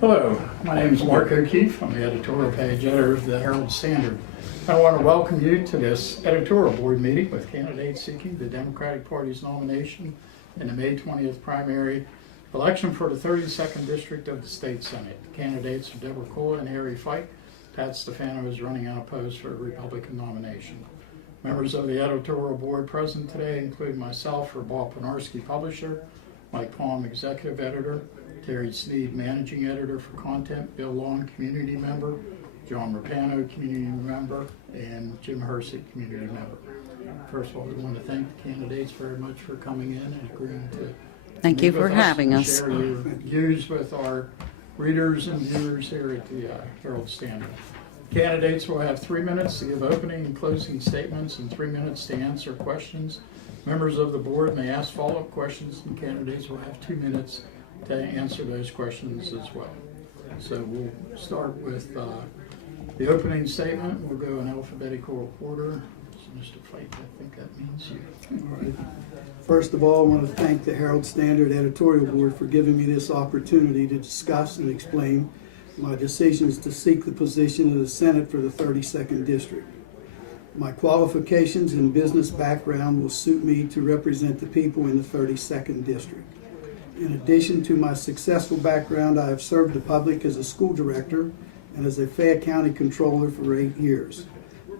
Hello, my name is Mark O'Keefe. I'm the editorial page editor of the Herald-Standard. I want to welcome you to this editorial board meeting with candidates seeking the Democratic Party's nomination in the May 20th primary election for the 32nd District of the State Senate. The candidates are Deborah Cola and Harry Fike. Pat Stefano is running unopposed for a Republican nomination. Members of the editorial board present today include myself, Bob Penarski, publisher, Mike Palm, executive editor, Terry Sneed, managing editor for content, Bill Long, community member, John Rapano, community member, and Jim Hersey, community member. First of all, we want to thank the candidates very much for coming in and agreeing to Thank you for having us. Share your views with our readers and viewers here at the Herald-Standard. Candidates will have 3 minutes to give opening and closing statements and 3 minutes to answer questions. Members of the board may ask follow-up questions, and candidates will have 2 minutes to answer those questions as well. So we'll start with the opening statement. We'll go in alphabetical order. So Mr. Fike, I think that means you. All right. First of all, I want to thank the Herald-Standard editorial board for giving me this opportunity to discuss and explain my decisions to seek the position of the Senate for the 32nd District. My qualifications and business background will suit me to represent the people in the 32nd District. In addition to my successful background, I have served the public as a school director and as a Fayette County controller for 8 years.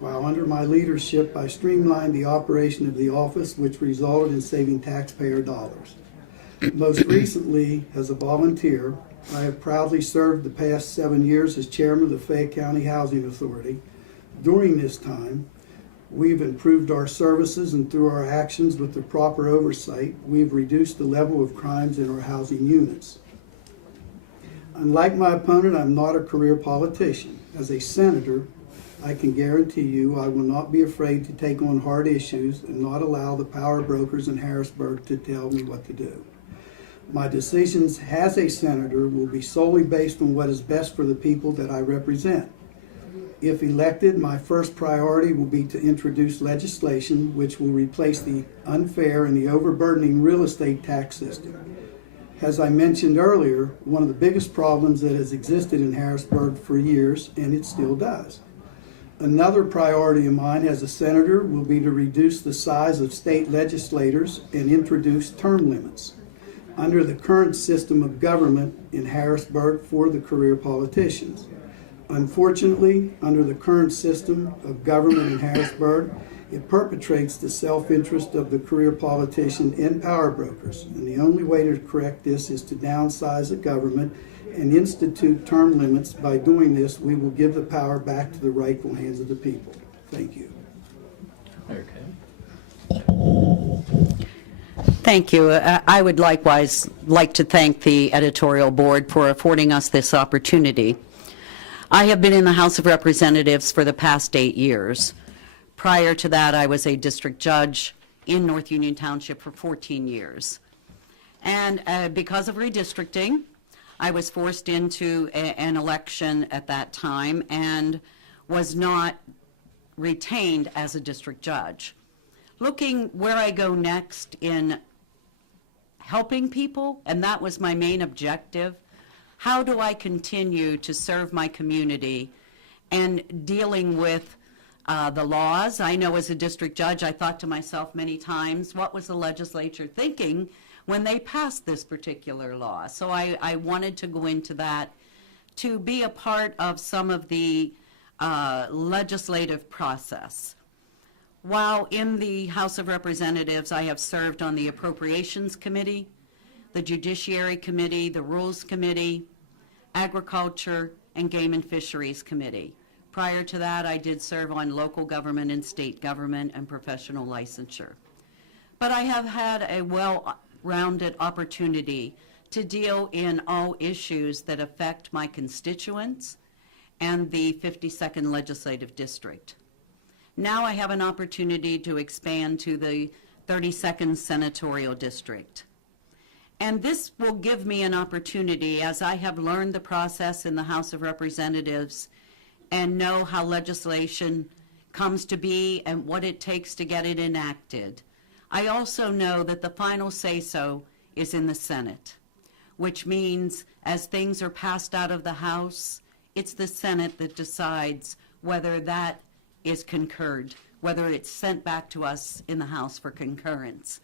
While under my leadership, I streamlined the operation of the office, which resulted in saving taxpayer dollars. Most recently, as a volunteer, I have proudly served the past 7 years as chairman of the Fayette County Housing Authority. During this time, we've improved our services, and through our actions with the proper oversight, we've reduced the level of crimes in our housing units. Unlike my opponent, I'm not a career politician. As a senator, I can guarantee you I will not be afraid to take on hard issues and not allow the power brokers in Harrisburg to tell me what to do. My decisions as a senator will be solely based on what is best for the people that I represent. If elected, my first priority will be to introduce legislation which will replace the unfair and the overburdening real estate tax system. As I mentioned earlier, one of the biggest problems that has existed in Harrisburg for years, and it still does. Another priority of mine as a senator will be to reduce the size of state legislators and introduce term limits under the current system of government in Harrisburg for the career politicians. Unfortunately, under the current system of government in Harrisburg, it perpetrates the self-interest of the career politician and power brokers. And the only way to correct this is to downsize the government and institute term limits. By doing this, we will give the power back to the rightful hands of the people. Thank you. Okay. Thank you. I would likewise like to thank the editorial board for affording us this opportunity. I have been in the House of Representatives for the past 8 years. Prior to that, I was a district judge in North Union Township for 14 years. And because of redistricting, I was forced into an election at that time and was not retained as a district judge. Looking where I go next in helping people, and that was my main objective. How do I continue to serve my community and dealing with the laws? I know as a district judge, I thought to myself many times, what was the legislature thinking when they passed this particular law? So I wanted to go into that to be a part of some of the legislative process. While in the House of Representatives, I have served on the Appropriations Committee, the Judiciary Committee, the Rules Committee, Agriculture, and Game and Fisheries Committee. Prior to that, I did serve on local government and state government and professional licensure. But I have had a well-rounded opportunity to deal in all issues that affect my constituents and the 52nd Legislative District. Now I have an opportunity to expand to the 32nd Senatorial District. And this will give me an opportunity, as I have learned the process in the House of Representatives and know how legislation comes to be and what it takes to get it enacted. I also know that the final say-so is in the Senate. which means as things are passed out of the House, it's the Senate that decides whether that is concurred, whether it's sent back to us in the House for concurrence.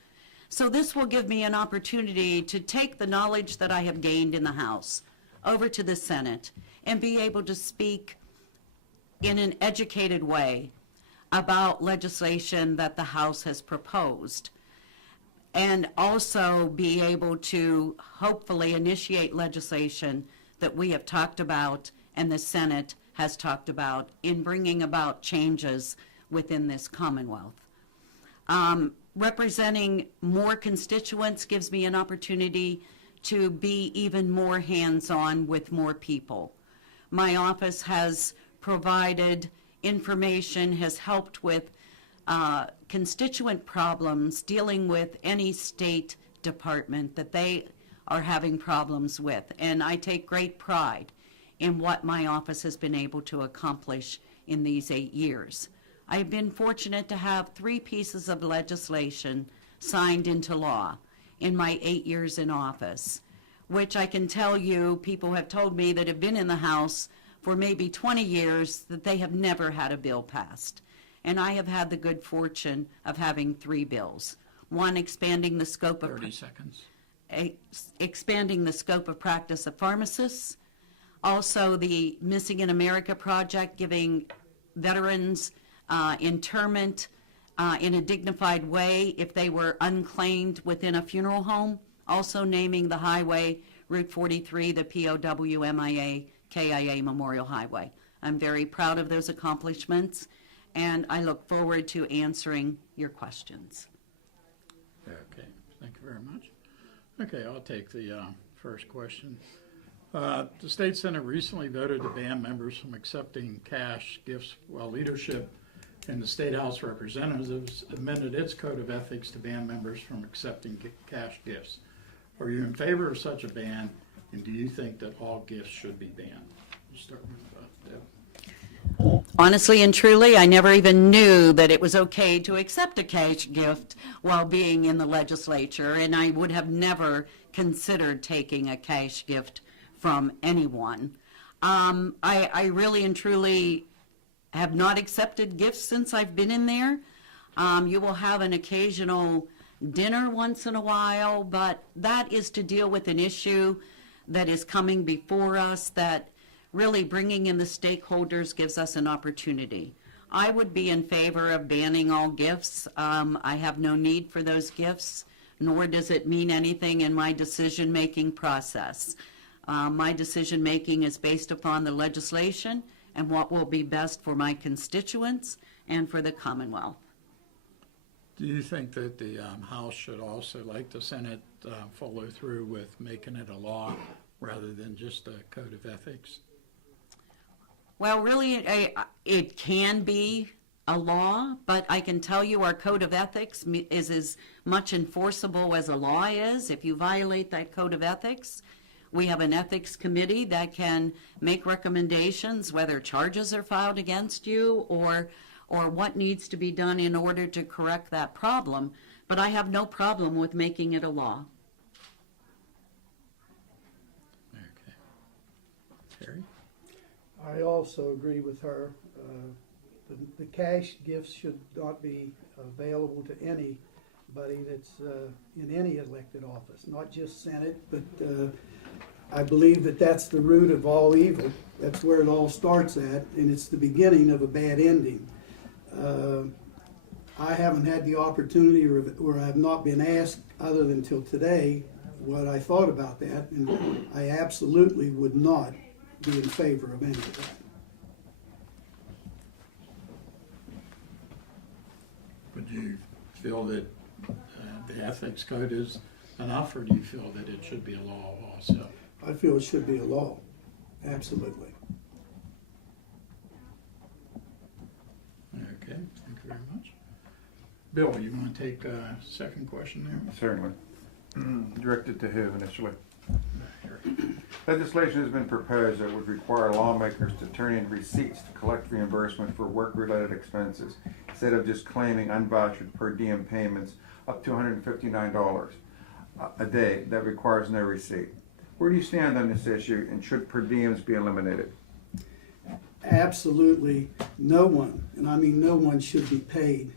So this will give me an opportunity to take the knowledge that I have gained in the House over to the Senate and be able to speak in an educated way about legislation that the House has proposed, and also be able to hopefully initiate legislation that we have talked about and the Senate has talked about in bringing about changes within this Commonwealth. Representing more constituents gives me an opportunity to be even more hands-on with more people. My office has provided information, has helped with constituent problems dealing with any state department that they are having problems with. And I take great pride in what my office has been able to accomplish in these 8 years. I've been fortunate to have 3 pieces of legislation signed into law in my 8 years in office, which I can tell you, people have told me that have been in the House for maybe 20 years that they have never had a bill passed. And I have had the good fortune of having 3 bills. One, expanding the scope of 30 seconds. expanding the scope of practice of pharmacists. Also, the Missing in America project, giving veterans interment in a dignified way if they were unclaimed within a funeral home. Also naming the highway, Route 43, the POW KIA Memorial Highway. I'm very proud of those accomplishments, and I look forward to answering your questions. Okay, thank you very much. Okay, I'll take the first question. The State Senate recently voted to ban members from accepting cash gifts, while leadership in the State House of Representatives amended its code of ethics to ban members from accepting cash gifts. Are you in favor of such a ban, and do you think that all gifts should be banned? We'll start with Deb. Honestly and truly, I never even knew that it was okay to accept a cash gift while being in the legislature, and I would have never considered taking a cash gift from anyone. I really and truly have not accepted gifts since I've been in there. You will have an occasional dinner once in a while, but that is to deal with an issue that is coming before us that really bringing in the stakeholders gives us an opportunity. I would be in favor of banning all gifts. I have no need for those gifts, nor does it mean anything in my decision-making process. My decision-making is based upon the legislation and what will be best for my constituents and for the Commonwealth. Do you think that the House should also, like the Senate, follow through with making it a law rather than just a code of ethics? Well, really, it can be a law, but I can tell you our code of ethics is as much enforceable as a law is. If you violate that code of ethics, we have an ethics committee that can make recommendations, whether charges are filed against you or what needs to be done in order to correct that problem. But I have no problem with making it a law. Okay. Terry? I also agree with her. The cash gifts should not be available to anybody that's in any elected office, not just Senate, but I believe that that's the root of all evil. That's where it all starts at, and it's the beginning of a bad ending. I haven't had the opportunity, or I have not been asked, other than till today, what I thought about that, and I absolutely would not be in favor of any of that. Would you feel that the ethics code is enough, or do you feel that it should be a law also? I feel it should be a law, absolutely. Okay, thank you very much. Bill, you want to take a second question there? Certainly. Directed to who initially? Here. Legislation has been proposed that would require lawmakers to turn in receipts to collect reimbursement for work-related expenses instead of just claiming unvouchered per diem payments up to $159 a day that requires no receipt. Where do you stand on this issue, and should per diems be eliminated? Absolutely no one, and I mean no one, should be paid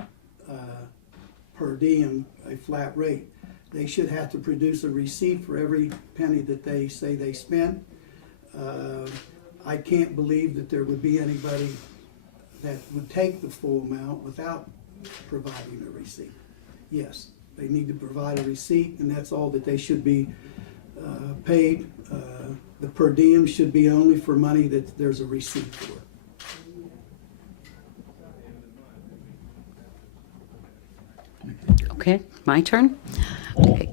per diem a flat rate. They should have to produce a receipt for every penny that they say they spent. I can't believe that there would be anybody that would take the full amount without providing a receipt. Yes, they need to provide a receipt, and that's all that they should be paid. The per diem should be only for money that there's a receipt for. Okay, my turn? Okay.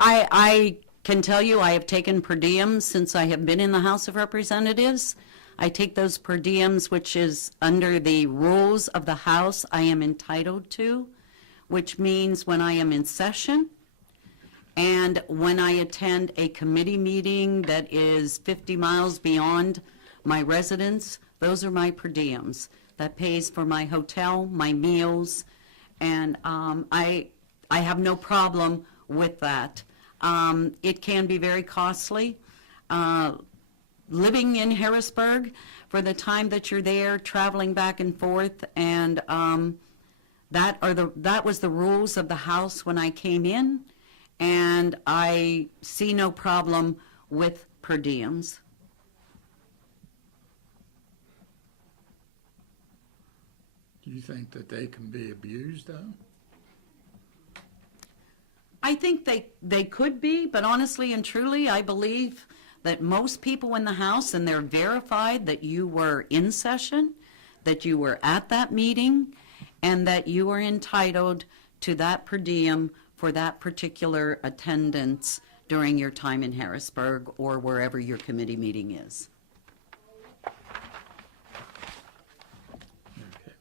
I can tell you I have taken per diems since I have been in the House of Representatives. I take those per diems, which is under the rules of the House I am entitled to, which means when I am in session and when I attend a committee meeting that is 50 miles beyond my residence, those are my per diems. That pays for my hotel, my meals, and I have no problem with that. It can be very costly. Living in Harrisburg for the time that you're there, traveling back and forth, and that was the rules of the House when I came in, and I see no problem with per diems. Do you think that they can be abused, though? I think they could be, but honestly and truly, I believe that most people in the House, and they're verified that you were in session, that you were at that meeting, and that you are entitled to that per diem for that particular attendance during your time in Harrisburg or wherever your committee meeting is. Okay.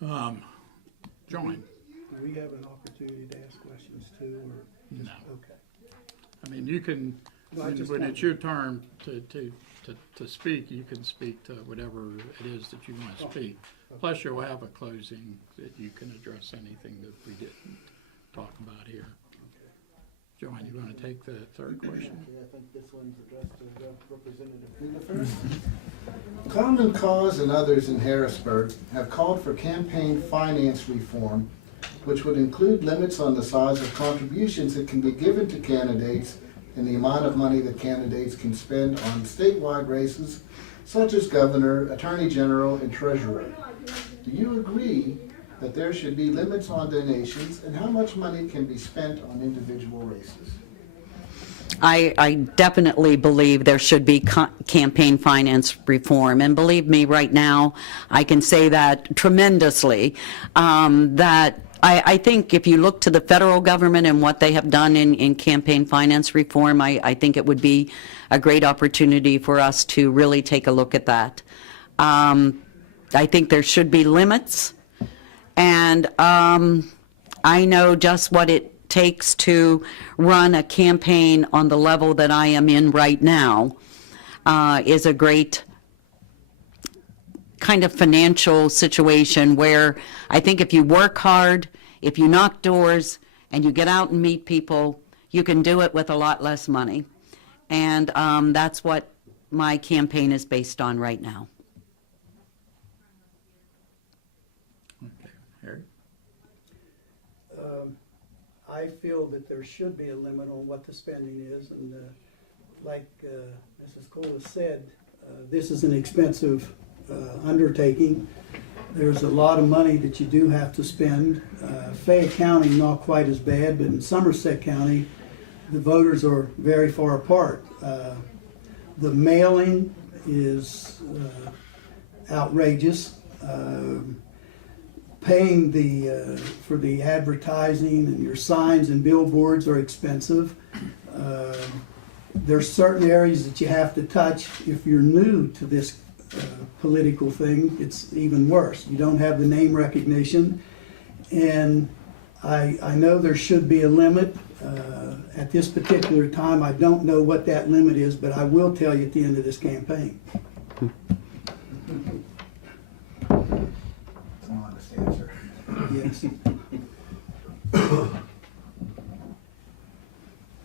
John? Do we have an opportunity to ask questions too, or? No. Okay. I mean, you can, No, I when just when want- it's your turn to speak, you can speak to whatever it is that you want to speak. Plus, you'll have a closing that you can address anything that we didn't talk about here. Joanne, you want to take the third question? I think this one's addressed to Representative Hoover first. Common Cause and others in Harrisburg have called for campaign finance reform, which would include limits on the size of contributions that can be given to candidates and the amount of money that candidates can spend on statewide races, such as governor, attorney general, and treasurer. Do you agree that there should be limits on donations and how much money can be spent on individual races? I definitely believe there should be campaign finance reform, and believe me, right now, I can say that tremendously, that I think if you look to the federal government and what they have done in campaign finance reform, I think it would be a great opportunity for us to really take a look at that. I think there should be limits, and I know just what it takes to run a campaign on the level that I am in right now is a great kind of financial situation where I think if you work hard, if you knock doors, and you get out and meet people, you can do it with a lot less money. And that's what my campaign is based on right now. Okay, Harry? I feel that there should be a limit on what the spending is, and like Mrs. Cole has said, this is an expensive undertaking. There's a lot of money that you do have to spend. Fayette County, not quite as bad, but in Somerset County, the voters are very far apart. The mailing is outrageous. Paying for the advertising and your signs and billboards are expensive. There's certain areas that you have to touch. If you're new to this political thing, it's even worse. You don't have the name recognition, and I know there should be a limit. At this particular time, I don't know what that limit is, but I will tell you at the end of this campaign. It's an honest answer. Yes.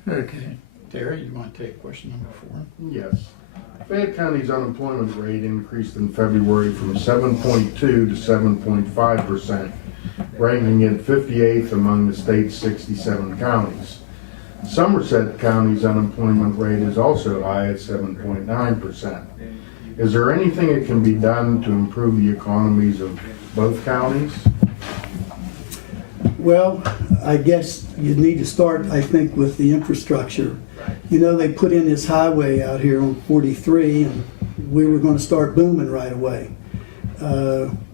Okay. Secretary, you want to take question number 4? Yes. Fayette County's unemployment rate increased in February from 7.2 to 7.5%, ranking it 58th among the state's 67 counties. Somerset County's unemployment rate is also high at 7.9%. Is there anything that can be done to improve the economies of both counties? Well, I guess you need to start, I think, with the infrastructure. You know, they put in this highway out here on 43, and we were going to start booming right away.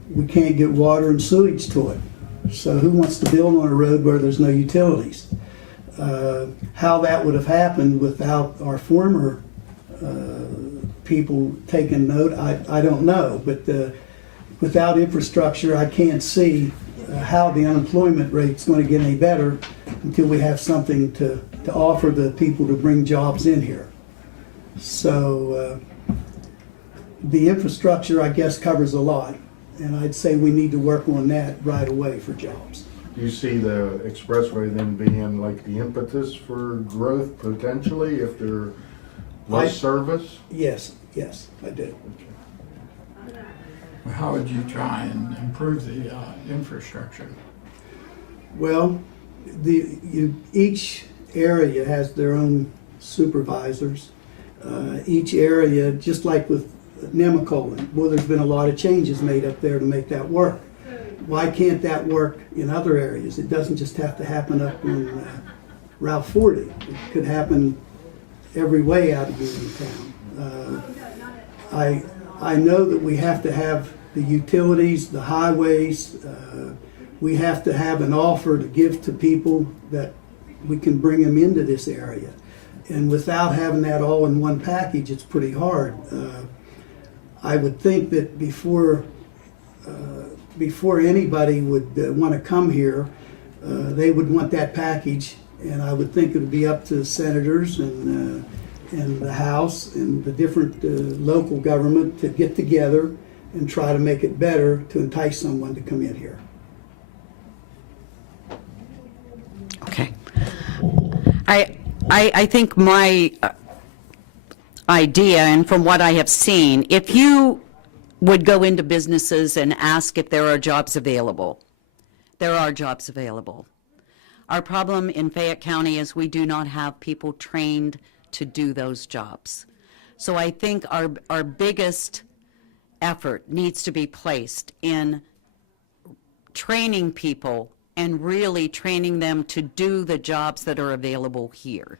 We can't get water and sewage to it. So who wants to build on a road where there's no utilities? How that would have happened without our former people taking note, I don't know. But without infrastructure, I can't see how the unemployment rate's going to get any better until we have something to offer the people to bring jobs in here. So the infrastructure, I guess, covers a lot, and I'd say we need to work on that right away for jobs. Do you see the expressway then being like the impetus for growth potentially if there's less service? Yes, I do. How would you try and improve the infrastructure? Well, each area has their own supervisors. Each area, just like with Nemacolin, well, there's been a lot of changes made up there to make that work. Why can't that work in other areas? It doesn't just have to happen up on Route 40. It could happen every way out of Uniontown. I know that we have to have the utilities, the highways. We have to have an offer to give to people that we can bring them into this area. And without having that all in one package, it's pretty hard. I would think that before anybody would want to come here, they would want that package, and I would think it would be up to the senators and the House and the different local government to get together and try to make it better to entice someone to come in here. Okay. I think my idea, and from what I have seen, if you would go into businesses and ask if there are jobs available, there are jobs available. Our problem in Fayette County is we do not have people trained to do those jobs. So I think our biggest effort needs to be placed in training people and really training them to do the jobs that are available here.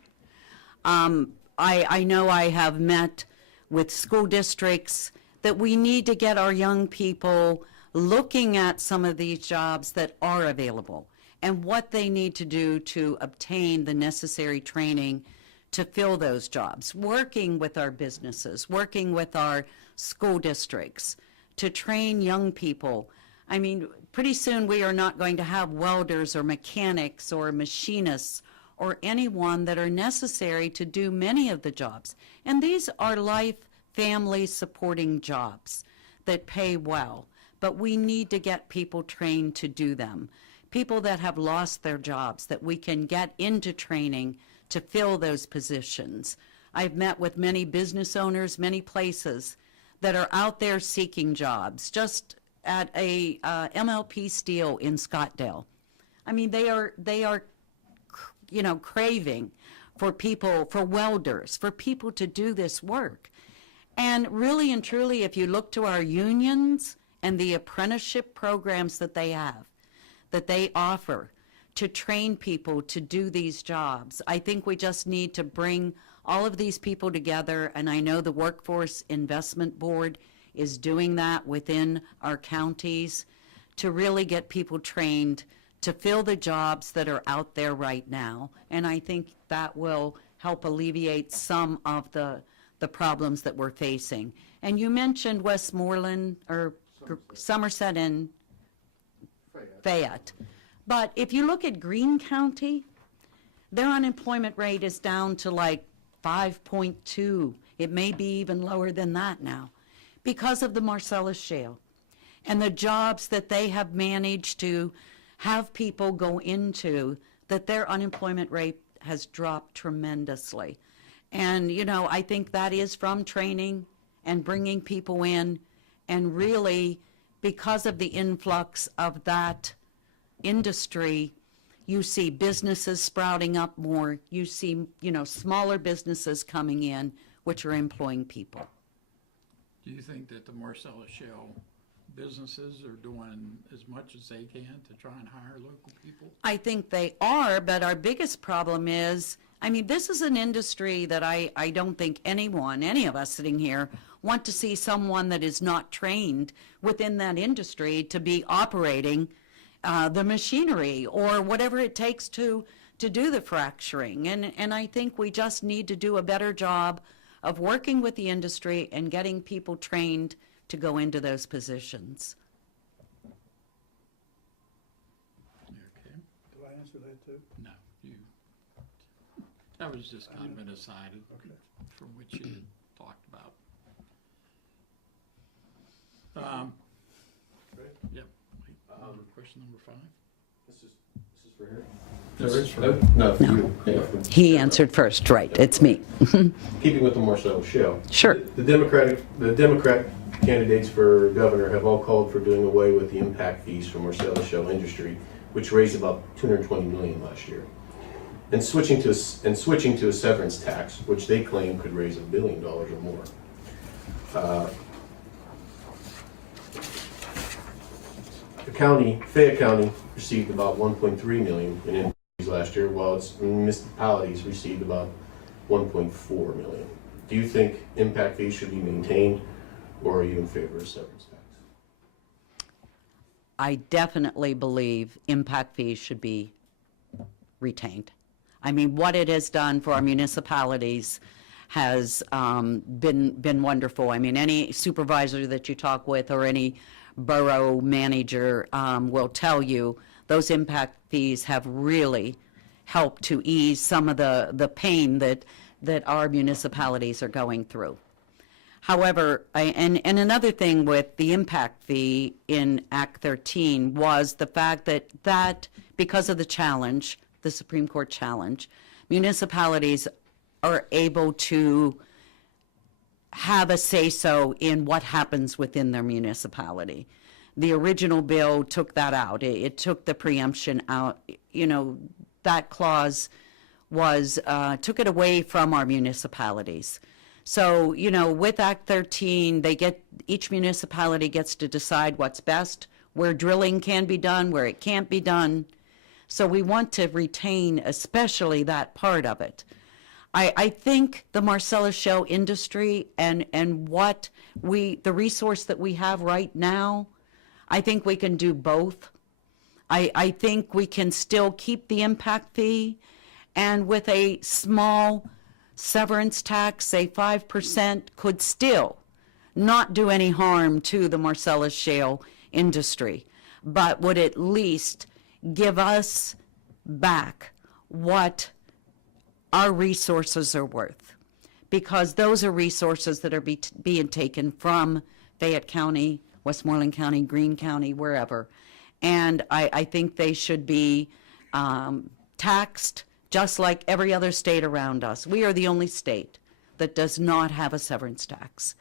I know I have met with school districts that we need to get our young people looking at some of these jobs that are available and what they need to do to obtain the necessary training to fill those jobs, working with our businesses, working with our school districts to train young people. I mean, pretty soon we are not going to have welders or mechanics or machinists or anyone that are necessary to do many of the jobs. And these are life, family supporting jobs that pay well, but we need to get people trained to do them. People that have lost their jobs, that we can get into training to fill those positions. I've met with many business owners, many places that are out there seeking jobs. Just at a MLP Steel in Scottdale, I mean, they are, craving for people, for welders, for people to do this work. And really and truly, if you look to our unions and the apprenticeship programs that they have, that they offer to train people to do these jobs, I think we just need to bring all of these people together. And I know the Workforce Investment Board is doing that within our counties to really get people trained to fill the jobs that are out there right now. And I think that will help alleviate some of the problems that we're facing. And you mentioned Westmoreland or Somerset and Fayette. But if you look at Greene County, their unemployment rate is down to like 5.2. It may be even lower than that now because of the Marcellus Shale and the jobs that they have managed to have people go into, that their unemployment rate has dropped tremendously. And, I think that is from training and bringing people in. And really, because of the influx of that industry, you see businesses sprouting up more. You see, smaller businesses coming in, which are employing people. Do you think that the Marcellus Shale businesses are doing as much as they can to try and hire local people? I think they are, but our biggest problem is, this is an industry that I don't think any of us sitting here, want to see someone that is not trained within that industry to be operating the machinery or whatever it takes to do the fracturing. And I think we just need to do a better job of working with the industry and getting people trained to go into those positions. Okay, Do I answer that too? no, you, that was just kind of an aside from what you had talked about. Yep, wait, question number 5? This is for her. This is for- No, for you. Yeah. He answered first, right, it's me. Keeping with the Marcellus Shale. Sure. The Democrat candidates for governor have all called for doing away with the impact fees for Marcellus Shale industry, which raised about $220 million last year, and switching to a severance tax, which they claim could raise $1 billion or more. Fayette County received about $1.3 million in impact fees last year, while its municipalities received about $1.4 million. Do you think impact fees should be maintained, or are you in favor of severance tax? I definitely believe impact fees should be retained. What it has done for our municipalities has been wonderful. Any supervisor that you talk with or any borough manager will tell you those impact fees have really helped to ease some of the pain that our municipalities are going through. However, and another thing with the impact fee in Act 13 was the fact that because of the challenge, the Supreme Court challenge, municipalities are able to have a say-so in what happens within their municipality. The original bill took that out. It took the preemption out. That clause took it away from our municipalities. So, with Act 13, each municipality gets to decide what's best, where drilling can be done, where it can't be done. So we want to retain especially that part of it. I think the Marcellus Shale industry and the resource that we have right now, I think we can do both. I think we can still keep the impact fee, and with a small severance tax, say 5%, could still not do any harm to the Marcellus Shale industry, but would at least give us back what our resources are worth, because those are resources that are being taken from Fayette County, Westmoreland County, Greene County, wherever. And I think they should be taxed just like every other state around us. We are the only state that does not have a severance tax.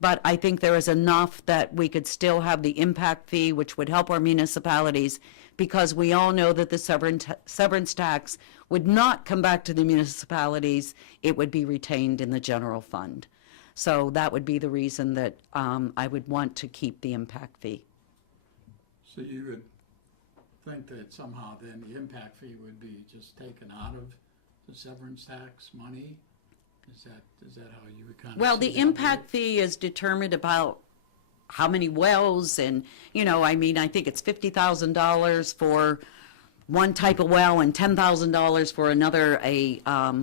But I think there is enough that we could still have the impact fee, which would help our municipalities, because we all know that the severance tax would not come back to the municipalities. It would be retained in the general fund. So that would be the reason that I would want to keep the impact fee. So you would think that somehow then the impact fee would be just taken out of the severance tax money? Is that how you would kind of? Well, see the that impact fee is determined about how many wells, and, I think it's $50,000 for one type of well and $10,000 for another,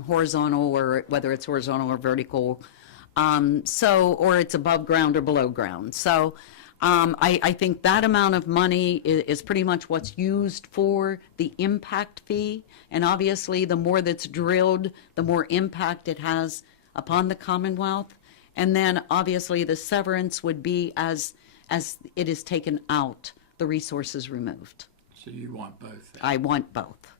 horizontal, or whether it's horizontal or vertical. Or it's above ground or below ground. So I think that amount of money is pretty much what's used for the impact fee. And obviously, the more that's drilled, the more impact it has upon the Commonwealth. And then obviously the severance would be as it is taken out, the resources removed. So you want both? then? I want both.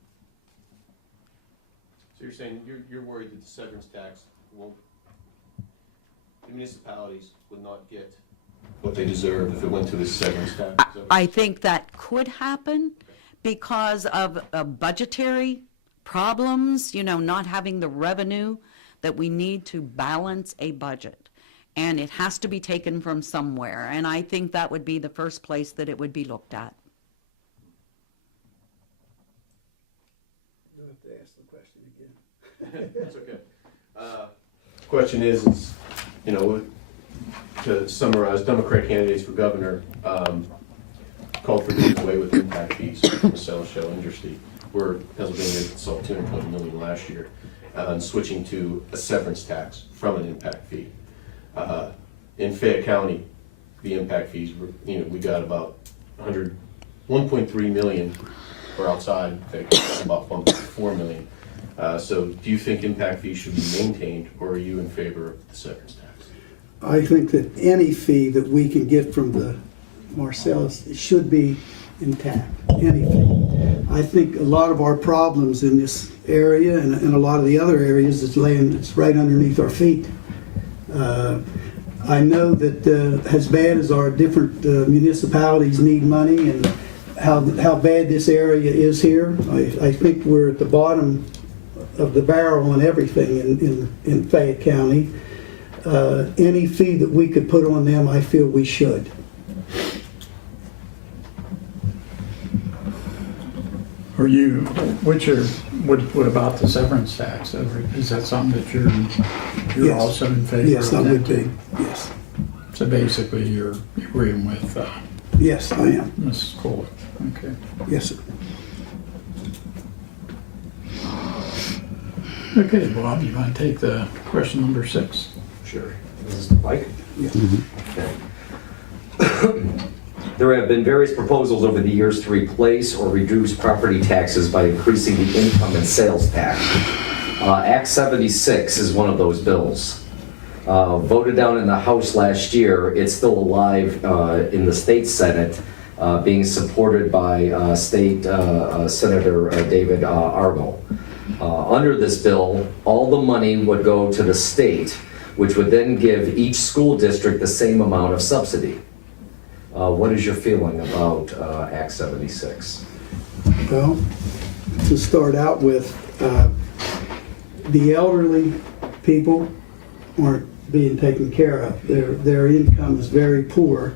So you're saying you're worried that the severance tax the municipalities would not get what they deserve if it went to the severance tax. I think that could happen because of budgetary problems, not having the revenue that we need to balance a budget. And it has to be taken from somewhere. And I think that would be the first place that it would be looked at. You'll have to ask the question again. That's okay. Question is, to summarize, Democrat candidates for governor called for doing away with impact fees for the sale shell industry, where Pennsylvania saw $220 million last year, and switching to a severance tax from an impact fee. In Fayette County, the impact fees were, we got about 1.3 million for outside, about 1.4 million. So do you think impact fees should be maintained, or are you in favor of the severance tax? I think that any fee that we can get from the Marcellus should be intact, any fee. I think a lot of our problems in this area and a lot of the other areas it's right underneath our feet. I know that as bad as our different municipalities need money and how bad this area is here, I think we're at the bottom of the barrel on everything in Fayette County. Any fee that we could put on them, I feel we should. What about the severance tax? Is that something that you're Yes. also in favor of? Yes, I would that be. too? Yes. So basically, you're agreeing with Yes, I am. Mrs. Cole. Okay. Yes, sir. Okay, Bob, you want to take the question number 6? Sure. This is Mike? Yeah. Okay. There have been various proposals over the years to replace or reduce property taxes by increasing the income and sales tax. Act 76 is one of those bills. Voted down in the House last year, it's still alive in the state Senate, being supported by State Senator David Argo. Under this bill, all the money would go to the state, which would then give each school district the same amount of subsidy. What is your feeling about Act 76? Well, to start out with, the elderly people aren't being taken care of. Their income is very poor.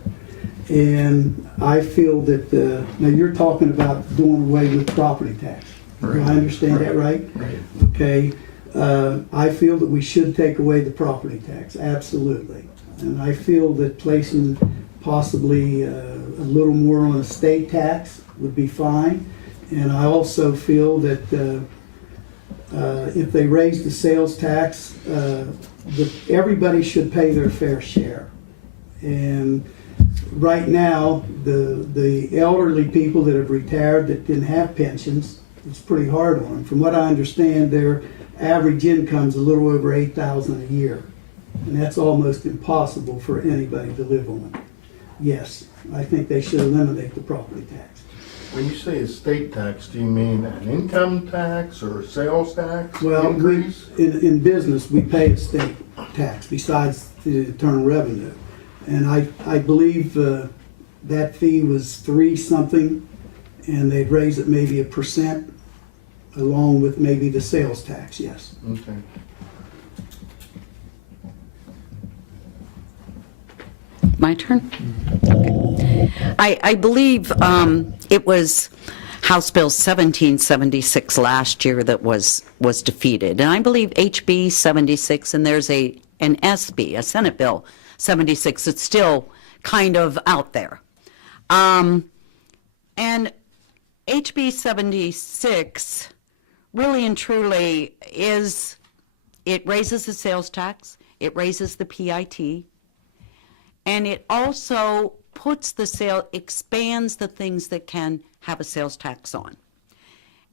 And I feel that, now you're talking about doing away with property tax. Do I understand that right? Right. Okay. I feel that we should take away the property tax, absolutely. And I feel that placing possibly a little more on a state tax would be fine. And I also feel that if they raise the sales tax, everybody should pay their fair share. And right now, the elderly people that have retired that didn't have pensions, it's pretty hard on them. From what I understand, their average income's a little over $8,000 a year. And that's almost impossible for anybody to live on. Yes, I think they should eliminate the property tax. When you say estate tax, do you mean an income tax or a sales tax Well, increase? in business, we pay a state tax besides the internal revenue. And I believe that fee was 3 something, and they'd raise it maybe 1%, along with maybe the sales tax, yes. Okay. My turn? Okay. I believe it was House Bill 1776 last year that was defeated. And I believe HB 76, and there's an SB, a Senate Bill 76, that's still kind of out there. And HB 76 really and truly it raises the sales tax, it raises the PIT, and it also expands the things that can have a sales tax on.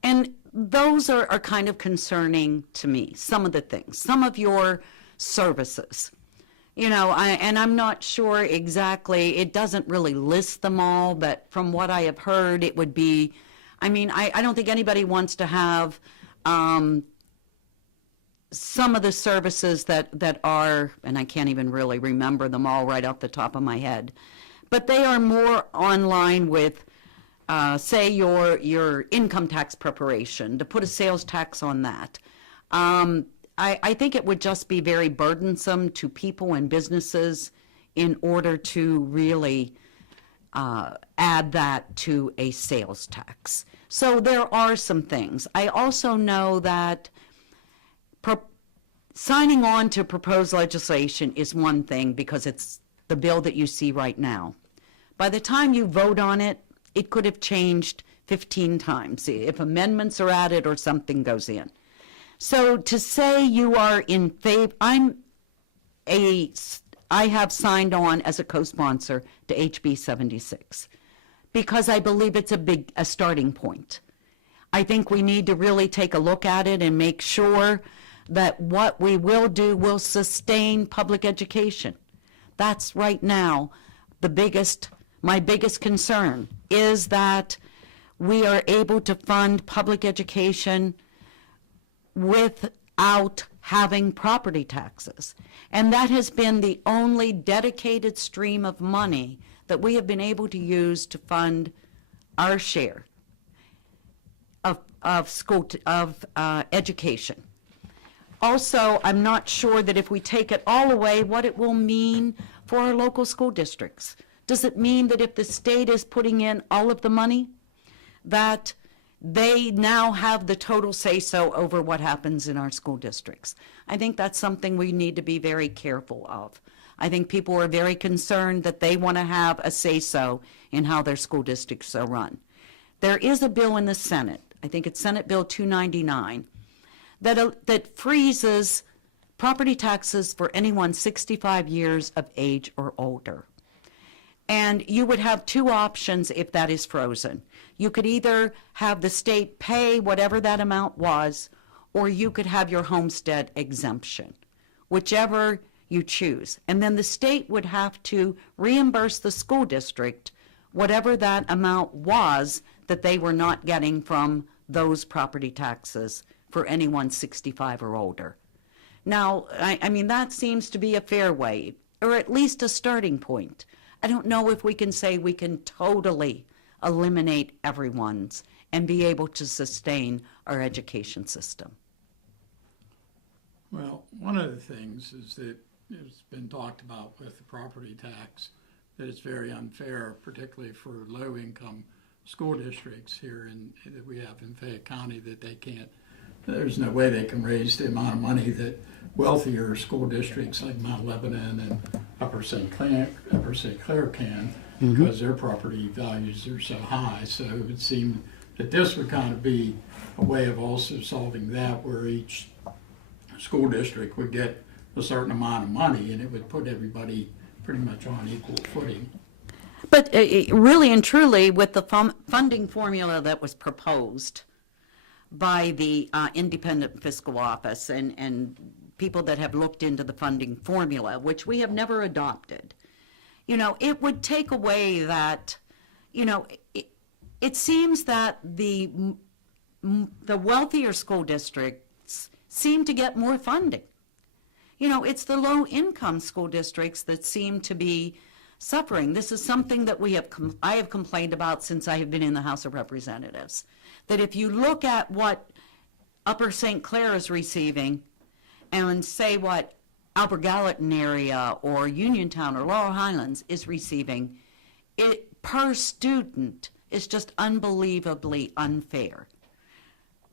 And those are kind of concerning to me, some of the things, some of your services. And I'm not sure exactly, it doesn't really list them all, but from what I have heard, it would be, I don't think anybody wants to have some of the services that are, and I can't even really remember them all right off the top of my head, but they are more online with, say, your income tax preparation, to put a sales tax on that. I think it would just be very burdensome to people and businesses in order to really add that to a sales tax. So there are some things. I also know that signing on to proposed legislation is one thing because it's the bill that you see right now. By the time you vote on it, it could have changed 15 times if amendments are added or something goes in. So to say you are in favor, I have signed on as a co-sponsor to HB 76 because I believe it's a starting point. I think we need to really take a look at it and make sure that what we will do will sustain public education. That's right now my biggest concern is that we are able to fund public education without having property taxes. And that has been the only dedicated stream of money that we have been able to use to fund our share of education. Also, I'm not sure that if we take it all away, what it will mean for our local school districts. Does it mean that if the state is putting in all of the money, that they now have the total say-so over what happens in our school districts? I think that's something we need to be very careful of. I think people are very concerned that they want to have a say-so in how their school districts are run. There is a bill in the Senate, I think it's Senate Bill 299, that freezes property taxes for anyone 65 years of age or older. And you would have two options if that is frozen. You could either have the state pay whatever that amount was, or you could have your homestead exemption, whichever you choose. And then the state would have to reimburse the school district whatever that amount was that they were not getting from those property taxes for anyone 65 or older. Now, I mean, that seems to be a fair way, or at least a starting point. I don't know if we can say we can totally eliminate everyone's and be able to sustain our education system. Well, one of the things is that it's been talked about with the property tax, that it's very unfair, particularly for low-income school districts here that we have in Fayette County, that there's no way they can raise the amount of money that wealthier school districts like Mount Lebanon and Upper St. Clair can, because their property values are so high. So it would seem that this would kind of be a way of also solving that, where each school district would get a certain amount of money and it would put everybody pretty much on equal footing. But really and truly, with the funding formula that was proposed by the Independent Fiscal Office and people that have looked into the funding formula, which we have never adopted, it would take away that, it seems that the wealthier school districts seem to get more funding. It's the low-income school districts that seem to be suffering. This is something that I have complained about since I have been in the House of Representatives. That if you look at what Upper St. Clair is receiving and say what Albert Gallatin area or Uniontown or Laurel Highlands is receiving, it per student is just unbelievably unfair.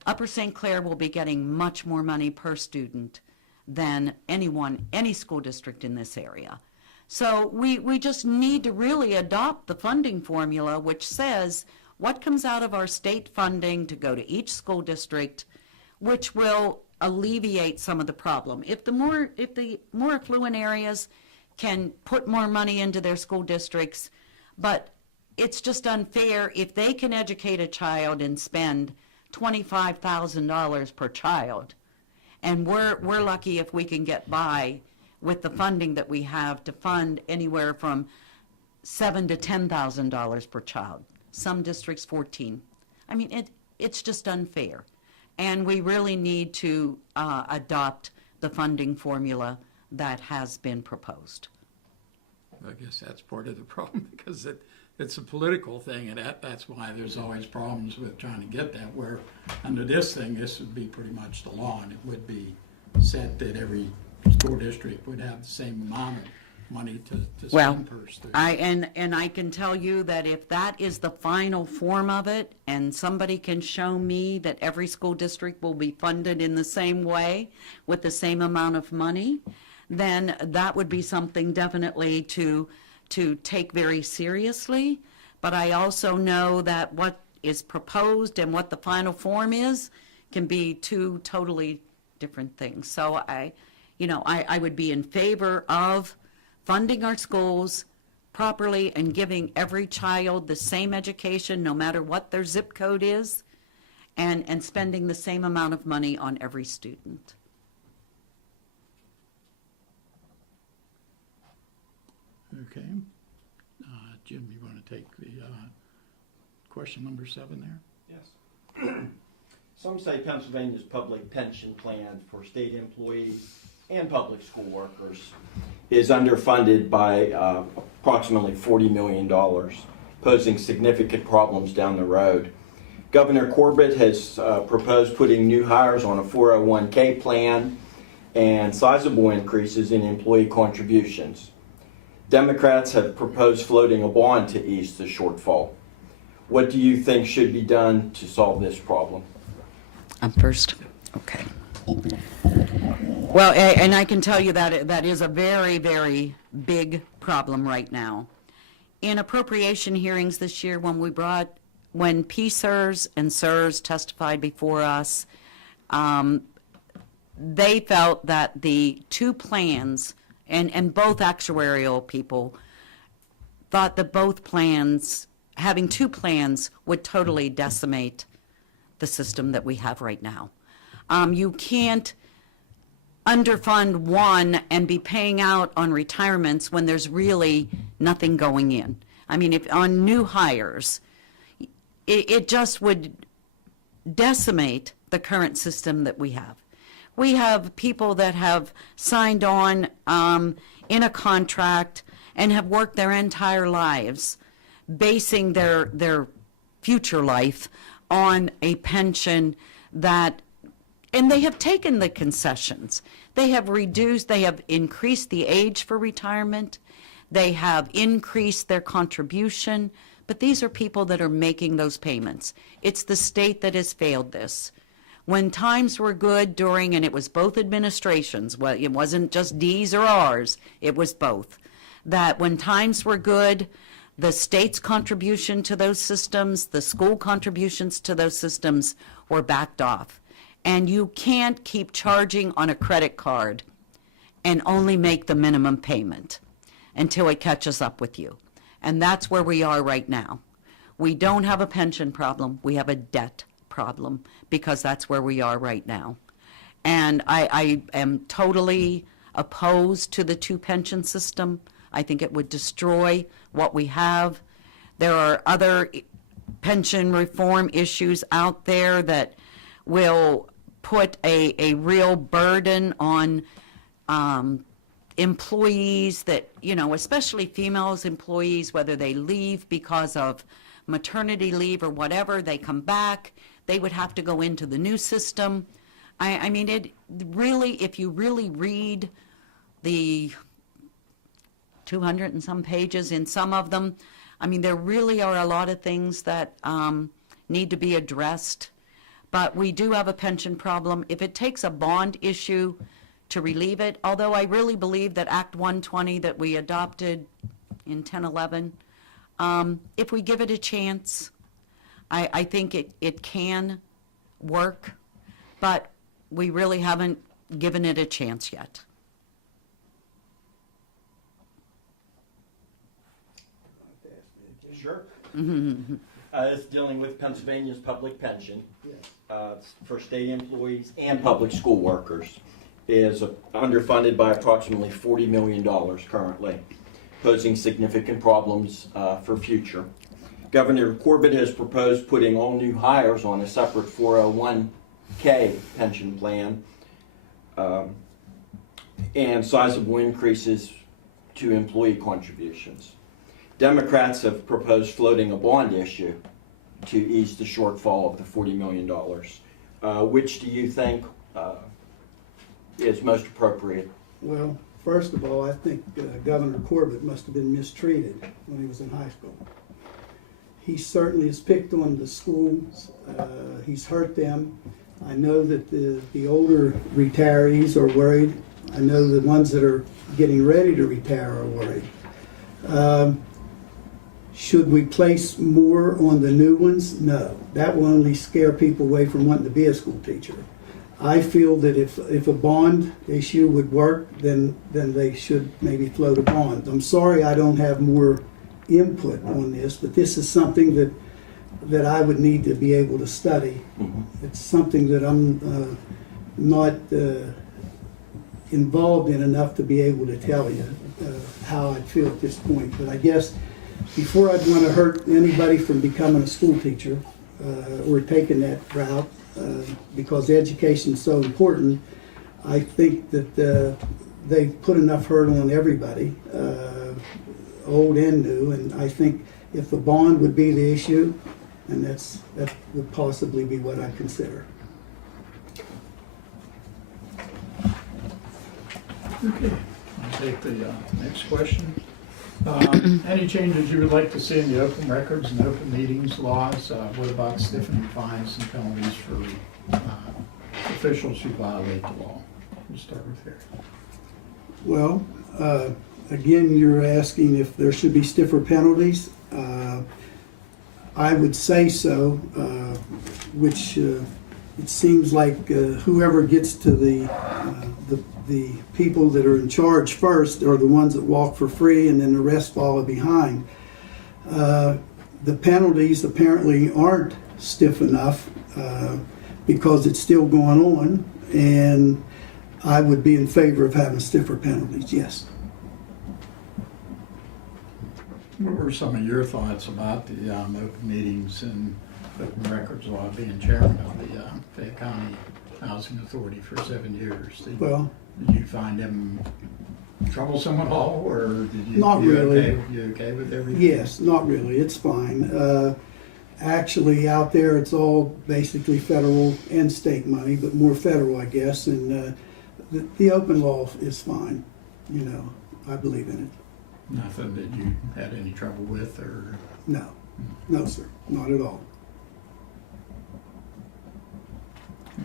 Upper St. Clair will be getting much more money per student than any school district in this area. So we just need to really adopt the funding formula, which says what comes out of our state funding to go to each school district, which will alleviate some of the problem. If the more affluent areas can put more money into their school districts, but it's just unfair if they can educate a child and spend $25,000 per child, and we're lucky if we can get by with the funding that we have to fund anywhere from $7,000 to $10,000 per child. Some districts $14,000. I mean, it's just unfair. And we really need to adopt the funding formula that has been proposed. I guess that's part of the problem, because it's a political thing, and that's why there's always problems with trying to get that, where under this thing, this would be pretty much the law, and it would be set that every school district would have the same amount of money to Well, spend per student. and I can tell you that if that is the final form of it, and somebody can show me that every school district will be funded in the same way with the same amount of money, then that would be something definitely to take very seriously. But I also know that what is proposed and what the final form is can be two totally different things. So I would be in favor of funding our schools properly and giving every child the same education, no matter what their zip code is, and spending the same amount of money on every student. Okay. Jim, you want to take the question number 7 there? Yes. Some say Pennsylvania's public pension plan for state employees and public school workers is underfunded by approximately $40 million, posing significant problems down the road. Governor Corbett has proposed putting new hires on a 401k plan and sizable increases in employee contributions. Democrats have proposed floating a bond to ease the shortfall. What do you think should be done to solve this problem? I'm first. Okay. Well, and I can tell you that that is a very, very big problem right now. In appropriation hearings this year, when PSERS and SERS testified before us, they felt that the two plans, and both actuarial people thought that both plans, having two plans, would totally decimate the system that we have right now. You can't underfund one and be paying out on retirements when there's really nothing going in. I mean, if on new hires, it just would decimate the current system that we have. We have people that have signed on in a contract and have worked their entire lives, basing their future life on a pension that, and they have taken the concessions. They have increased the age for retirement. They have increased their contribution, but these are people that are making those payments. It's the state that has failed this. When times were good during, and it was both administrations, well, it wasn't just D's or R's, it was both, that when times were good, the state's contribution to those systems, the school contributions to those systems were backed off. And you can't keep charging on a credit card and only make the minimum payment until it catches up with you. And that's where we are right now. We don't have a pension problem, we have a debt problem, because that's where we are right now. And I am totally opposed to the two pension system. I think it would destroy what we have. There are other pension reform issues out there that will put a real burden on employees that, especially females employees, whether they leave because of maternity leave or whatever, they come back, they would have to go into the new system. I mean, it really, if you really read the 200 and some pages in some of them, I mean, there really are a lot of things that need to be addressed. But we do have a pension problem. If it takes a bond issue to relieve it, although I really believe that Act 120 that we adopted in 10-11, if we give it a chance, I think it can work, but we really haven't given it a chance yet. Sure. It's dealing with Pennsylvania's public pension for state employees and public school workers is underfunded by approximately $40 million currently, posing significant problems for future. Governor Corbett has proposed putting all new hires on a separate 401k 401k pension plan, and sizable increases to employee contributions. Democrats have proposed floating a bond issue to ease the shortfall of the $40 million. Which do you think is most appropriate? Well, first of all, I think Governor Corbett must have been mistreated when he was in high school. He certainly has picked on the schools. He's hurt them. I know that the older retirees are worried. I know the ones that are getting ready to retire are worried. Should we place more on the new ones? No. That will only scare people away from wanting to be a school teacher. I feel that if a bond issue would work, then they should maybe float a bond. I'm sorry I don't have more input on this, but this is something that I would need to be able to study. It's something that I'm not involved in enough to be able to tell you how I feel at this point. But I guess before I'd want to hurt anybody from becoming a school teacher or taking that route, because education is so important, I think that they've put enough hurt on everybody, old and new, and I think if the bond would be the issue, and that would possibly be what I consider. Okay, I'll take the next question. Any changes you would like to see in the open records and open meetings laws? What about stiffening fines and penalties for officials who violate the law? We'll start with here. Well, again, you're asking if there should be stiffer penalties. I would say so, which it seems like whoever gets to the people that are in charge first are the ones that walk for free, and then the rest follow behind. The penalties apparently aren't stiff enough because it's still going on, and I would be in favor of having stiffer penalties, yes. What were some of your thoughts about the open meetings and open records law, being chairman of the Fayette County Housing Authority for 7 years? Did you find them troublesome at all, or did you? Not really. You okay with everything? Yes, not really. It's fine. Actually, out there, it's all basically federal and state money, but more federal, I guess. And the open law is fine. You know, I believe in it. Nothing that you had any trouble with, or? No, no, sir, not at all.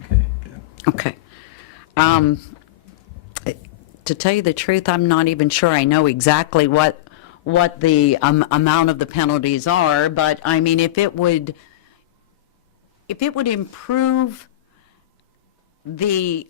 Okay. Yeah. Okay. To tell you the truth, I'm not even sure I know exactly what the amount of the penalties are, but I mean, if it would improve the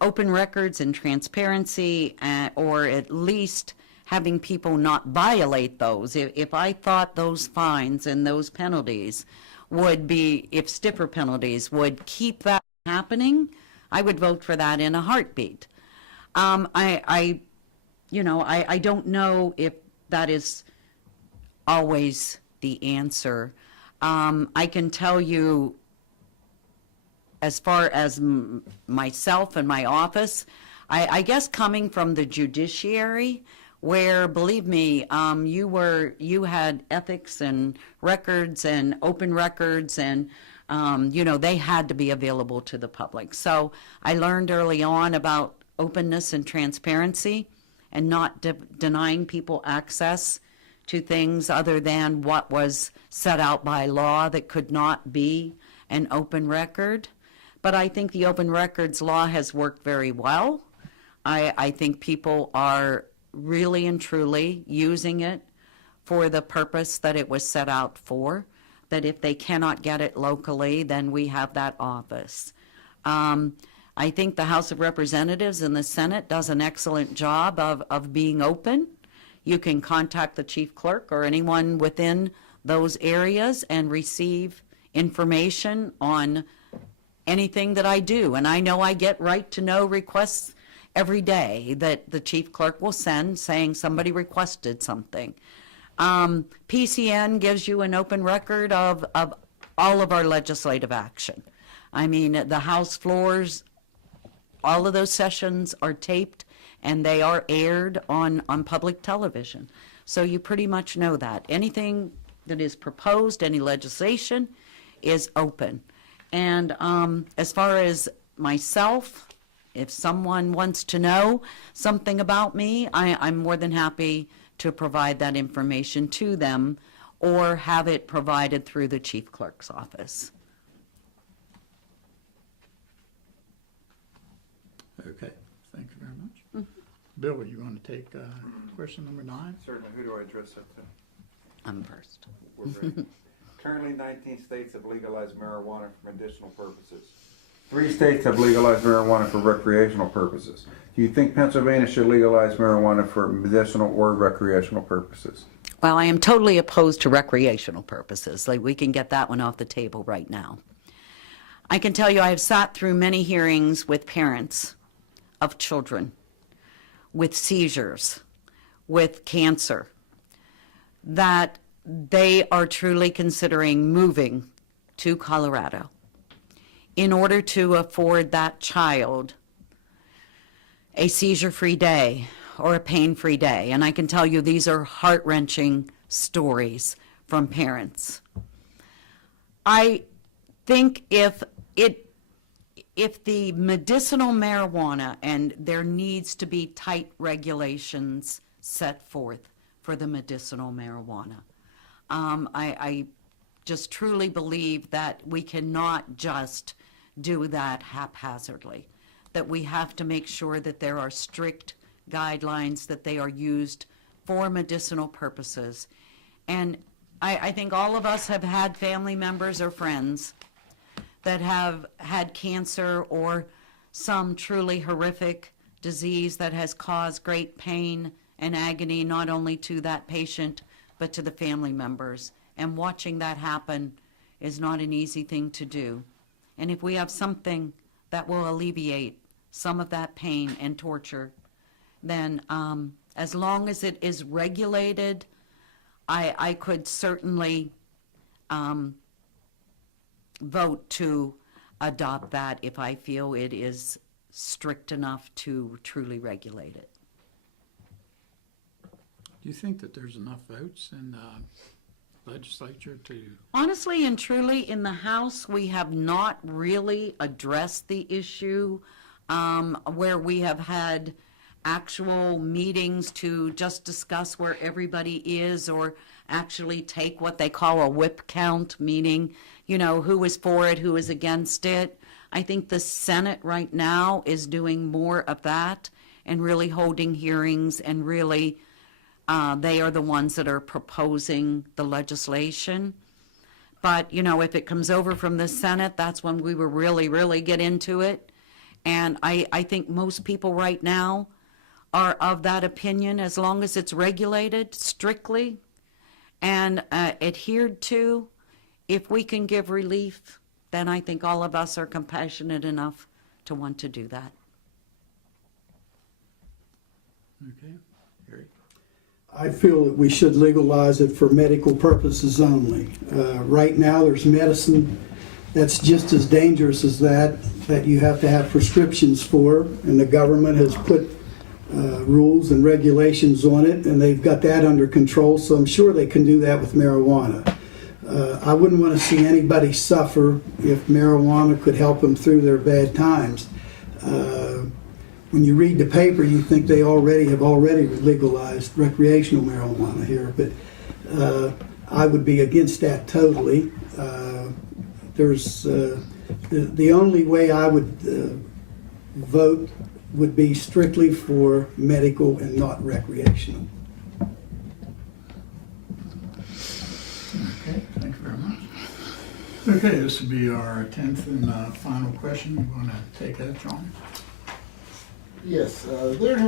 open records and transparency, or at least having people not violate those, if I thought those fines and those penalties would be, if stiffer penalties would keep that happening, I would vote for that in a heartbeat. I don't know if that is always the answer. I can tell you, as far as myself and my office, I guess coming from the judiciary, where, believe me, you had ethics and records and open records, and they had to be available to the public. So I learned early on about openness and transparency, and not denying people access to things other than what was set out by law that could not be an open record. But I think the open records law has worked very well. I think people are really and truly using it for the purpose that it was set out for, that if they cannot get it locally, then we have that office. I think the House of Representatives and the Senate does an excellent job of being open. You can contact the chief clerk or anyone within those areas and receive information on anything that I do. And I know I get right to know requests every day that the chief clerk will send saying somebody requested something. PCN gives you an open record of all of our legislative action. I mean, the House floors, all of those sessions are taped and they are aired on public television. So you pretty much know that. Anything that is proposed, any legislation, is open. And as far as myself, if someone wants to know something about me, I'm more than happy to provide that information to them or have it provided through the chief clerk's office. Okay, thank you very much. Bill, you want to take question number 9? Certainly, who do I address that to? I'm first. We're ready. Currently, 19 states have legalized marijuana for medicinal purposes. 3 states have legalized marijuana for recreational purposes. Do you think Pennsylvania should legalize marijuana for medicinal or recreational purposes? Well, I am totally opposed to recreational purposes. Like, we can get that one off the table right now. I can tell you I have sat through many hearings with parents of children with seizures, with cancer, that they are truly considering moving to Colorado in order to afford that child a seizure-free day or a pain-free day. And I can tell you these are heart-wrenching stories from parents. I think if the medicinal marijuana, and there needs to be tight regulations set forth for the medicinal marijuana. I just truly believe that we cannot just do that haphazardly, that we have to make sure that there are strict guidelines, that they are used for medicinal purposes. And I think all of us have had family members or friends that have had cancer or some truly horrific disease that has caused great pain and agony, not only to that patient, but to the family members. And watching that happen is not an easy thing to do. And if we have something that will alleviate some of that pain and torture, then as long as it is regulated, I could certainly vote to adopt that if I feel it is strict enough to truly regulate it. Do you think that there's enough votes in the legislature to? Honestly and truly, in the House, we have not really addressed the issue where we have had actual meetings to just discuss where everybody is, or actually take what they call a whip count, meaning, you know, who is for it, who is against it. I think the Senate right now is doing more of that and really holding hearings, and really they are the ones that are proposing the legislation. But, you know, if it comes over from the Senate, that's when we will really get into it. And I think most people right now are of that opinion, as long as it's regulated strictly and adhered to. If we can give relief, then I think all of us are compassionate enough to want to do that. Okay, Gary? I feel that we should legalize it for medical purposes only. Right now, there's medicine that's just as dangerous as that you have to have prescriptions for, and the government has put rules and regulations on it, and they've got that under control, so I'm sure they can do that with marijuana. I wouldn't want to see anybody suffer if marijuana could help them through their bad times. When you read the paper, you think they have already legalized recreational marijuana here, but I would be against that totally. The only way I would vote would be strictly for medical and not recreational. Okay, thank you very much. Okay, this will be our 10th and final question. You want to take that, John? Yes, there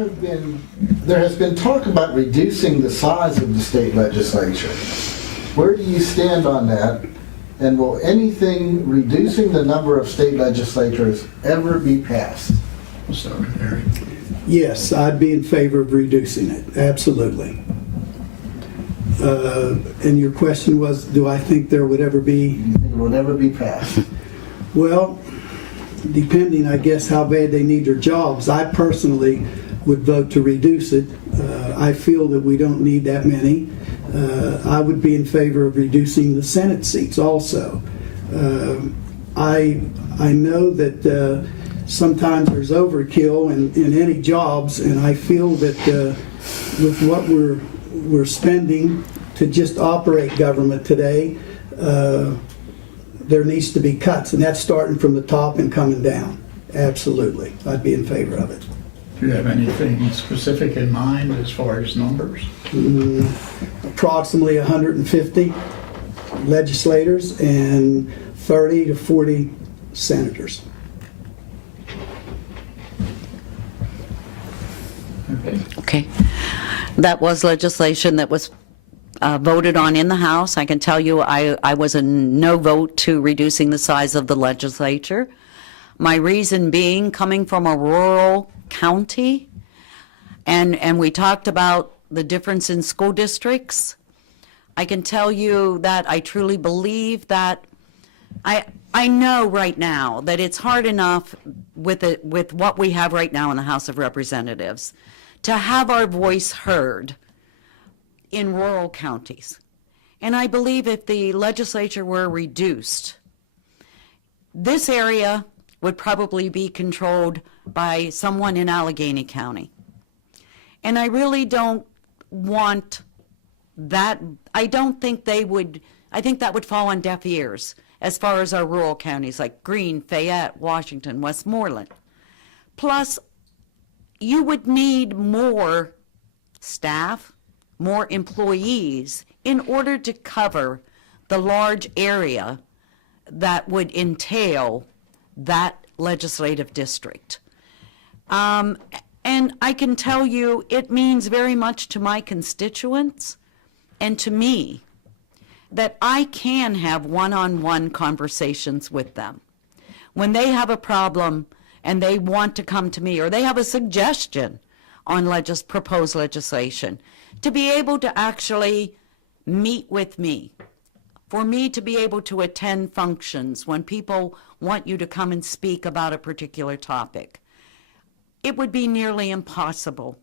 has been talk about reducing the size of the state legislature. Where do you stand on that? And will anything reducing the number of state legislatures ever be passed? We'll start with Harry. Yes, I'd be in favor of reducing it, absolutely. And your question was, do I think there would ever be? It will never be passed. Well, depending, I guess, how bad they need their jobs, I personally would vote to reduce it. I feel that we don't need that many. I would be in favor of reducing the Senate seats also. I know that sometimes there's overkill in any jobs, and I feel that with what we're spending to just operate government today, there needs to be cuts, and that's starting from the top and coming down. Absolutely, I'd be in favor of it. Do you have anything specific in mind as far as numbers? Approximately 150 legislators and 30 to 40 senators. Okay. Okay. That was legislation that was voted on in the House. I can tell you I was a no vote to reducing the size of the legislature. My reason being, coming from a rural county, and we talked about the difference in school districts, I can tell you that I truly believe that I know right now that it's hard enough with what we have right now in the House of Representatives to have our voice heard in rural counties. And I believe if the legislature were reduced, this area would probably be controlled by someone in Allegheny County. And I really don't want that. I don't think they would, I think that would fall on deaf ears as far as our rural counties like Greene, Fayette, Washington, Westmoreland. Plus, you would need more staff, more employees in order to cover the large area that would entail that legislative district. And I can tell you it means very much to my constituents and to me that I can have one-on-one conversations with them. When they have a problem and they want to come to me, or they have a suggestion on proposed legislation, to be able to actually meet with me, for me to be able to attend functions when people want you to come and speak about a particular topic. It would be nearly impossible.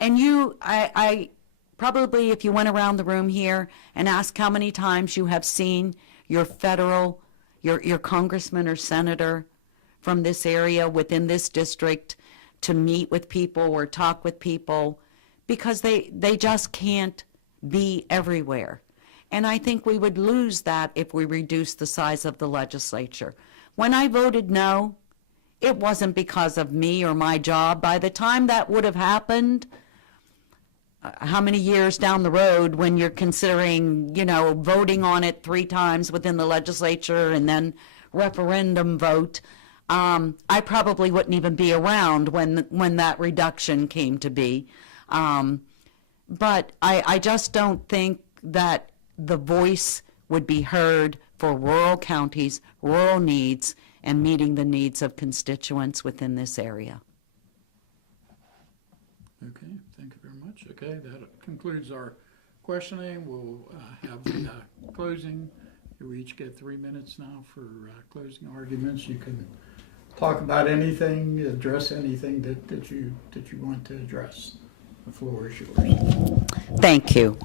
And I probably, if you went around the room here and asked how many times you have seen your your congressman or senator from this area within this district to meet with people or talk with people, because they just can't be everywhere. And I think we would lose that if we reduced the size of the legislature. When I voted no, it wasn't because of me or my job. By the time that would have happened, how many years down the road when you're considering, voting on it 3 times within the legislature and then referendum vote, I probably wouldn't even be around when that reduction came to be. But I just don't think that the voice would be heard for rural counties, rural needs, and meeting the needs of constituents within this area. Okay, thank you very much. Okay, that concludes our questioning. We'll have the closing. You each get 3 minutes now for closing arguments. You can talk about anything, address anything that you want to address. The floor is yours. Thank you.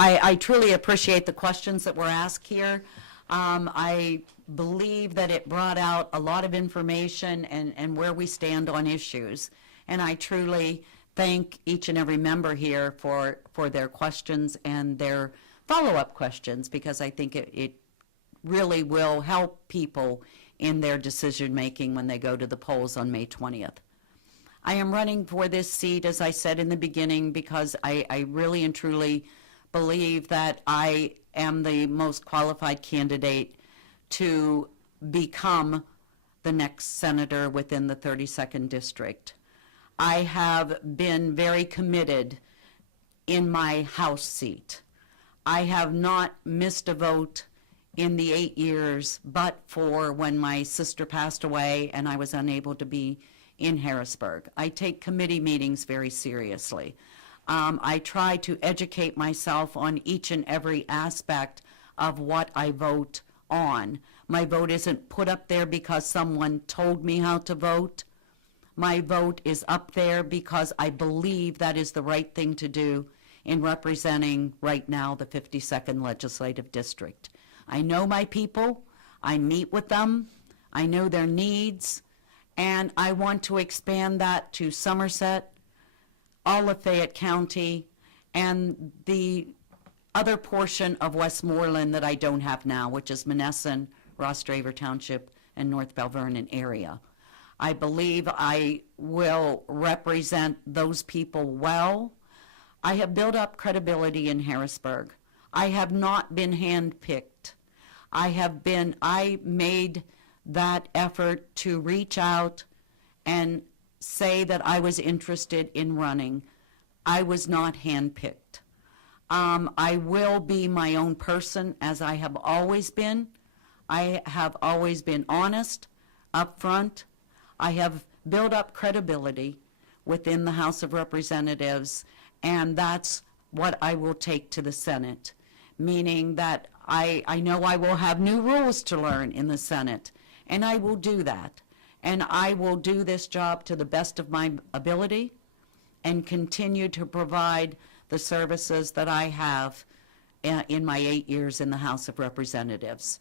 I truly appreciate the questions that were asked here. I believe that it brought out a lot of information and where we stand on issues. And I truly thank each and every member here for their questions and their follow-up questions, because I think it really will help people in their decision-making when they go to the polls on May 20th. I am running for this seat, as I said in the beginning, because I really and truly believe that I am the most qualified candidate to become the next senator within the 32nd district. I have been very committed in my House seat. I have not missed a vote in the 8 years, but for when my sister passed away and I was unable to be in Harrisburg. I take committee meetings very seriously. I try to educate myself on each and every aspect of what I vote on, My vote isn't put up there because someone told me how to vote. My vote is up there because I believe that is the right thing to do in representing right now the 52nd Legislative District. I know my people, I meet with them, I know their needs, and I want to expand that to Somerset, all of Fayette County, and the other portion of Westmoreland that I don't have now, which is Monessen, Ross Draver Township, and North Bell Vernon area. I believe I will represent those people well. I have built up credibility in Harrisburg. I have not been handpicked. I made that effort to reach out and say that I was interested in running. I was not handpicked. I will be my own person, as I have always been. I have always been honest, upfront. I have built up credibility within the House of Representatives, and that's what I will take to the Senate, meaning that I know I will have new rules to learn in the Senate, and I will do that. And I will do this job to the best of my ability and continue to provide the services that I have in my 8 years in the House of Representatives.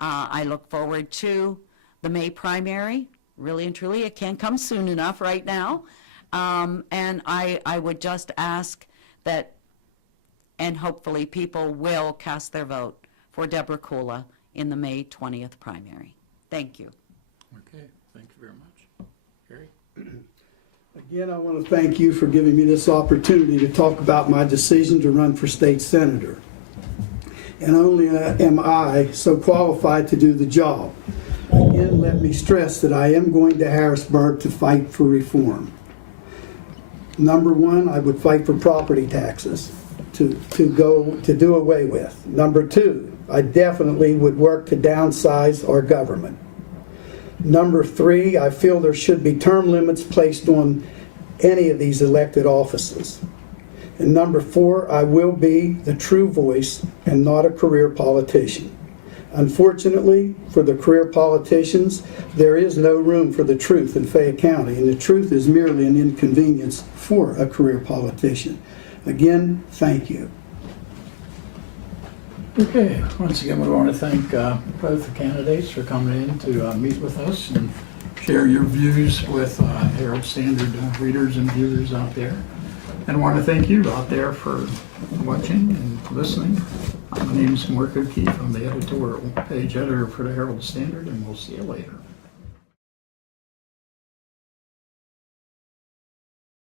I look forward to the May primary. Really and truly, it can't come soon enough right now. And I would just ask that, and hopefully people will cast their vote for Deborah Kula in the May 20th primary. Thank you. Okay, thank you very much. Gary? Again, I want to thank you for giving me this opportunity to talk about my decision to run for state senator. And only am I so qualified to do the job. Again, let me stress that I am going to Harrisburg to fight for reform. Number one, I would fight for property taxes to do away with. Number two, I definitely would work to downsize our government. Number three, I feel there should be term limits placed on any of these elected offices. And number four, I will be the true voice and not a career politician. Unfortunately, for the career politicians, there is no room for the truth in Fayette County, and the truth is merely an inconvenience for a career politician. Again, thank you. Okay, once again, we want to thank both the candidates for coming in to meet with us and share your views with Herald-Standard readers and viewers out there. And I want to thank you out there for watching and listening. My name is Mark O'Keefe. I'm the editorial page editor for the Herald-Standard, and we'll see you later.